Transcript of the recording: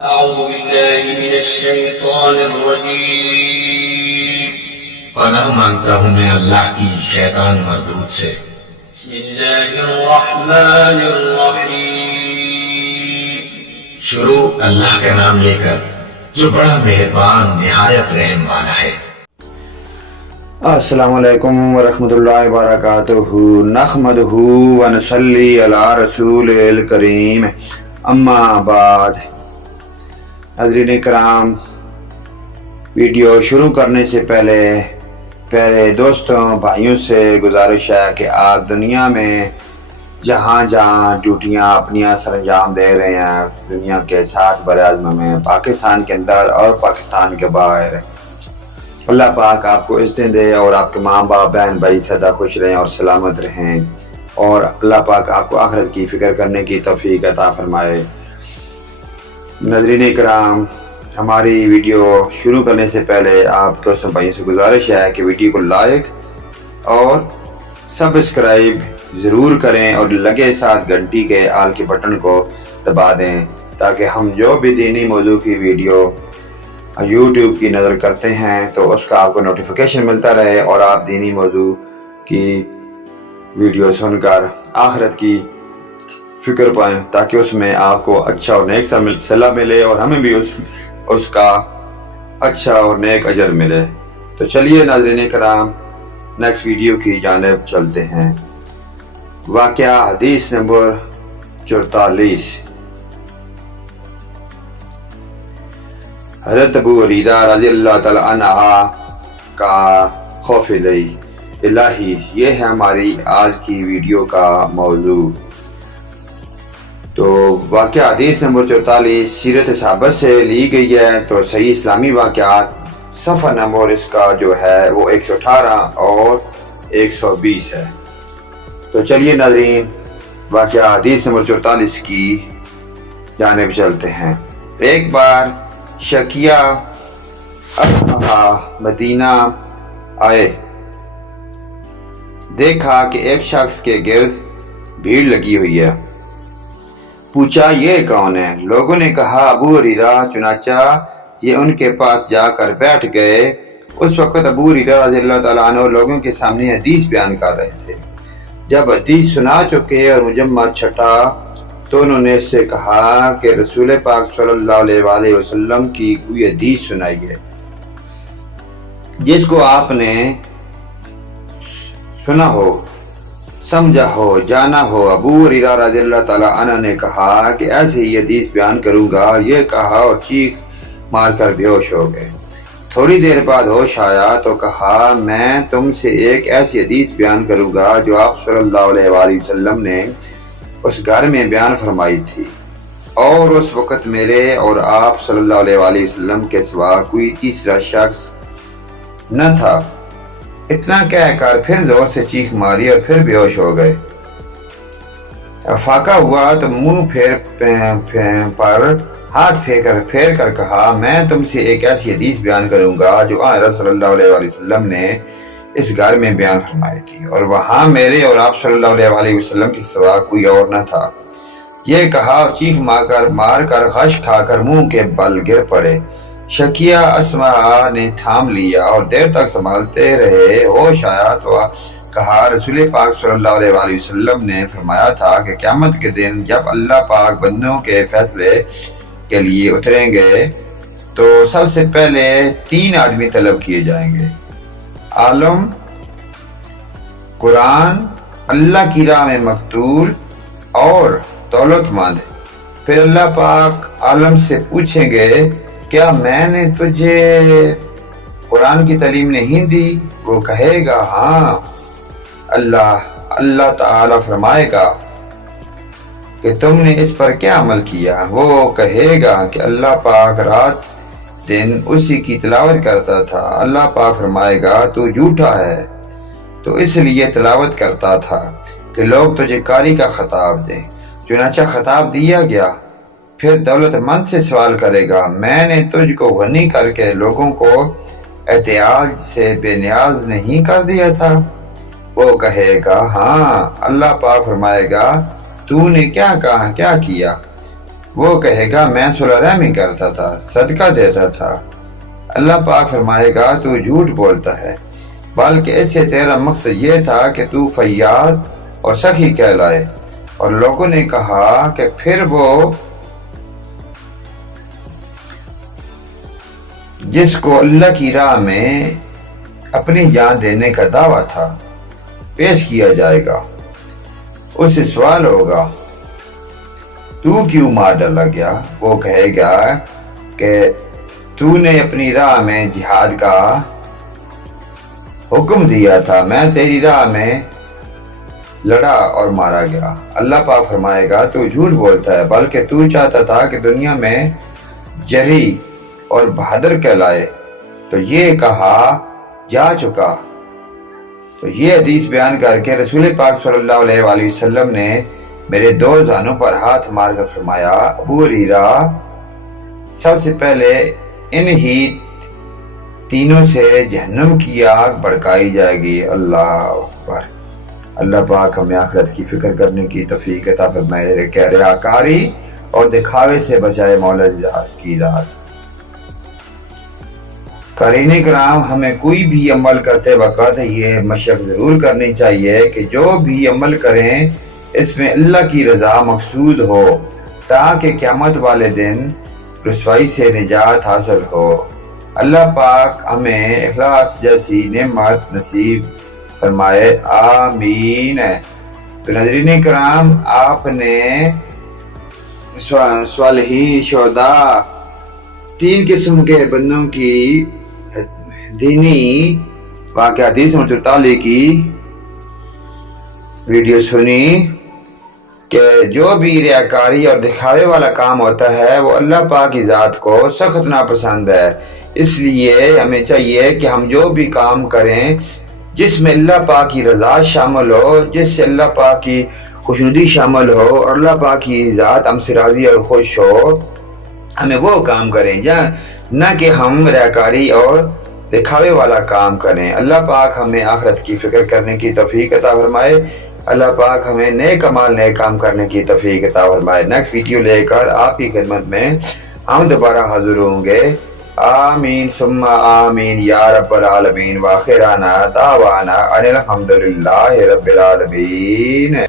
أعوذ بالله من الشيطان الرجيم پناہ مانگتا ہوں میں اللہ کی شیطان مردود سے۔ بسم الله الرحمن الرحيم شروع اللہ کا نام لے کر جو بڑا مہربان نہایت رحم والا ہے۔ السلام علیکم ورحمۃ اللہ وبرکاتہ، نحمدہ ونصلی علی رسول الکریم، اما بعد۔ ناظرین کرام، ویڈیو شروع کرنے سے پہلے دوستوں بھائیوں سے گزارش ہے کہ آپ دنیا میں جہاں جہاں ڈیوٹیاں اپنی سر انجام دے رہے ہیں دنیا کے 7 بر اعظم میں، پاکستان کے اندر اور پاکستان کے باہر، اللہ پاک آپ کو عزتیں دے اور آپ کے ماں باپ بہن بھائی سدا خوش رہیں اور سلامت رہیں، اور اللہ پاک آپ کو آخرت کی فکر کرنے کی توفیق عطا فرمائے۔ ناظرین کرام، ہماری ویڈیو شروع کرنے سے پہلے آپ دوستوں بھائیوں سے گزارش ہے کہ ویڈیو کو لائک اور سبسکرائب ضرور کریں اور لگے ساتھ گھنٹی کے آل کے بٹن کو دبا دیں تاکہ ہم جو بھی دینی موضوع کی ویڈیو یوٹیوب کی نظر کرتے ہیں تو اس کا آپ کو نوٹیفیکیشن ملتا رہے اور آپ دینی موضوع کی ویڈیو سن کر آخرت کی فکر پائیں، تاکہ اس میں آپ کو اچھا اور نیک صلاح ملے اور ہمیں بھی اس کا اچھا اور نیک اجر ملے۔ تو چلیے ناظرین کرام، نیکسٹ ویڈیو کی جانب چلتے ہیں۔ واقعہ حدیث نمبر 44۔ حضرت ابو ہریرہ رضی اللہ تعالی عنہ کا خوف الہی، یہ ہے ہماری آج کی ویڈیو کا موضوع۔ تو واقعہ حدیث نمبر 44 سیرت صحابہ سے لی گئی ہے، تو صحیح اسلامی واقعات صفحہ نمبر اس کا جو ہے وہ 118 اور 120 ہے۔ تو چلیے ناظرین، واقعہ حدیث نمبر 44 کی جانب چلتے ہیں۔ ایک بار شکیہ مدینہ آئے، دیکھا کہ ایک شخص کے گرد بھیڑ لگی ہوئی ہے، پوچھا یہ کون ہے؟ لوگوں نے کہا ابو ہریرہ، چنانچہ یہ ان کے پاس جا کر بیٹھ گئے۔ اس وقت ابو ہریرہ رضی اللہ تعالیٰ عنہ لوگوں کے سامنے حدیث بیان کر رہے تھے۔ جب حدیث سنا چکے اور مجمع چھٹا تو انہوں نے اس سے کہا کہ رسول پاک صلی اللہ علیہ وسلم کی کوئی حدیث سنائیے جس کو آپ نے سنا ہو، سمجھا ہو، جانا ہو۔ ابو ہریرہ رضی اللہ تعالیٰ عنہ نے کہا کہ ایسے ہی حدیث بیان کروں گا، یہ کہا اور چیخ مار کر بے ہوش ہو گئے۔ تھوڑی دیر بعد ہوش آیا تو کہا میں تم سے ایک ایسی حدیث بیان کروں گا جو آپ صلی اللہ علیہ وسلم نے اس گھر میں بیان فرمائی تھی، اور اس وقت میرے اور آپ صلی اللہ علیہ وسلم کے سوا کوئی تیسرا شخص نہ تھا۔ اتنا کہہ کر پھر زور سے چیخ ماری اور پھر بے ہوش ہو گئے۔ افاقہ ہوا تو منہ پر ہاتھ پھیر کر کہا میں تم سے ایک ایسی حدیث بیان کروں گا جو آن صلی اللہ علیہ وسلم نے اس گھر میں بیان فرمائی تھی، اور وہاں میرے اور آپ صلی اللہ علیہ وسلم کے سوا کوئی اور نہ تھا۔ یہ کہا اور چیخ مار کر غش کھا کر منہ کے بل گر پڑے۔ شکیہ اسماء نے تھام لیا اور دیر تک سنبھالتے رہے۔ ہوش آیا تو کہا رسول پاک صلی اللہ علیہ وسلم نے فرمایا تھا کہ قیامت کے دن جب اللہ پاک بندوں کے فیصلے کے لیے اتریں گے تو سب سے پہلے 3 آدمی طلب کیے جائیں گے، عالم، قرآن، اللہ کی راہ میں مقتول اور دولت مند۔ پھر اللہ پاک عالم سے پوچھیں گے کیا میں نے تجھے قرآن کی تعلیم نہیں دی؟ وہ کہے گا ہاں۔ اللہ تعالی فرمائے گا کہ تم نے اس پر کیا عمل کیا؟ وہ کہے گا کہ اللہ پاک رات دن اسی کی تلاوت کرتا تھا۔ اللہ پاک فرمائے گا تو جھوٹا ہے، تو اس لیے تلاوت کرتا تھا کہ لوگ تجھے قاری کا خطاب دیں۔ چنانچہ خطاب دیا گیا۔ پھر دولت مند سے سوال کرے گا میں نے تجھ کو غنی کر کے لوگوں کو احتیاج سے بے نیاز نہیں کر دیا تھا؟ وہ کہے گا ہاں۔ اللہ پاک فرمائے گا تو نے کیا کہا، کیا کیا؟ وہ کہے گا میں صلح رحمی کرتا تھا، صدقہ دیتا تھا۔ اللہ پاک فرمائے گا تو جھوٹ بولتا ہے، بلکہ اس سے تیرا مقصد یہ تھا کہ تو فیاض اور سخی کہلائے۔ اور لوگوں نے کہا کہ پھر وہ جس کو اللہ کی راہ میں اپنی جان دینے کا دعویٰ تھا پیش کیا جائے گا، اس سے سوال ہوگا تو کیوں مار ڈالا گیا؟ وہ کہے گا کہ تو نے اپنی راہ میں جہاد کا حکم دیا تھا، میں تیری راہ میں لڑا اور مارا گیا۔ اللہ پاک فرمائے گا تو جھوٹ بولتا ہے، بلکہ تو چاہتا تھا کہ دنیا میں جری اور بہادر کہلائے، تو یہ کہا جا چکا۔ تو یہ حدیث بیان کر کے رسول پاک صلی اللہ علیہ وآلہ وسلم نے میرے دو زانوں پر ہاتھ مار کر فرمایا، ابو ہریرہ، سب سے پہلے انہی تینوں سے جہنم کی آگ بھڑکائی جائے گی۔ اللہ اکبر۔ اللہ پاک ہمیں آخرت کی فکر کرنے کی توفیق عطا فرمائے، کہ ریاکاری اور دکھاوے سے بچائے مولا کی ذات۔ قارئین کرام، ہمیں کوئی بھی عمل کرتے وقت یہ مشق ضرور کرنی چاہیے کہ جو بھی عمل کریں اس میں اللہ کی رضا مقصود ہو، تاکہ قیامت والے دن رسوائی سے نجات حاصل ہو۔ اللہ پاک ہمیں اخلاص جیسی نعمت نصیب فرمائے، آمین۔ تو ناظرین کرام، آپ نے صالحین، شہداء، تین قسم کے بندوں کی دینی واقعہ حدیث نمبر 44 کی ویڈیو سنی کہ جو بھی ریاکاری اور دکھاوے والا کام ہوتا ہے وہ اللہ پاک کی ذات کو سخت ناپسند ہے۔ اس لیے ہمیں چاہیے کہ ہم جو بھی کام کریں جس میں اللہ پاک کی رضا شامل ہو، جس سے اللہ پاک کی خوشنودی شامل ہو اور اللہ پاک کی ذات ہم سے راضی اور خوش ہو، ہمیں وہ کام کریں، نہ کہ ہم ریاکاری اور دکھاوے والا کام کریں۔ اللہ پاک ہمیں آخرت کی فکر کرنے کی توفیق عطا فرمائے۔ اللہ پاک ہمیں نیک اعمال نیک کام کرنے کی توفیق عطا فرمائے۔ نیکسٹ ویڈیو لے کر آپ کی خدمت میں ہم دوبارہ حاضر ہوں گے۔ آمین ثم آمین یا رب العالمین، وآخرنا دعوانا ان الحمد للہ رب العالمین۔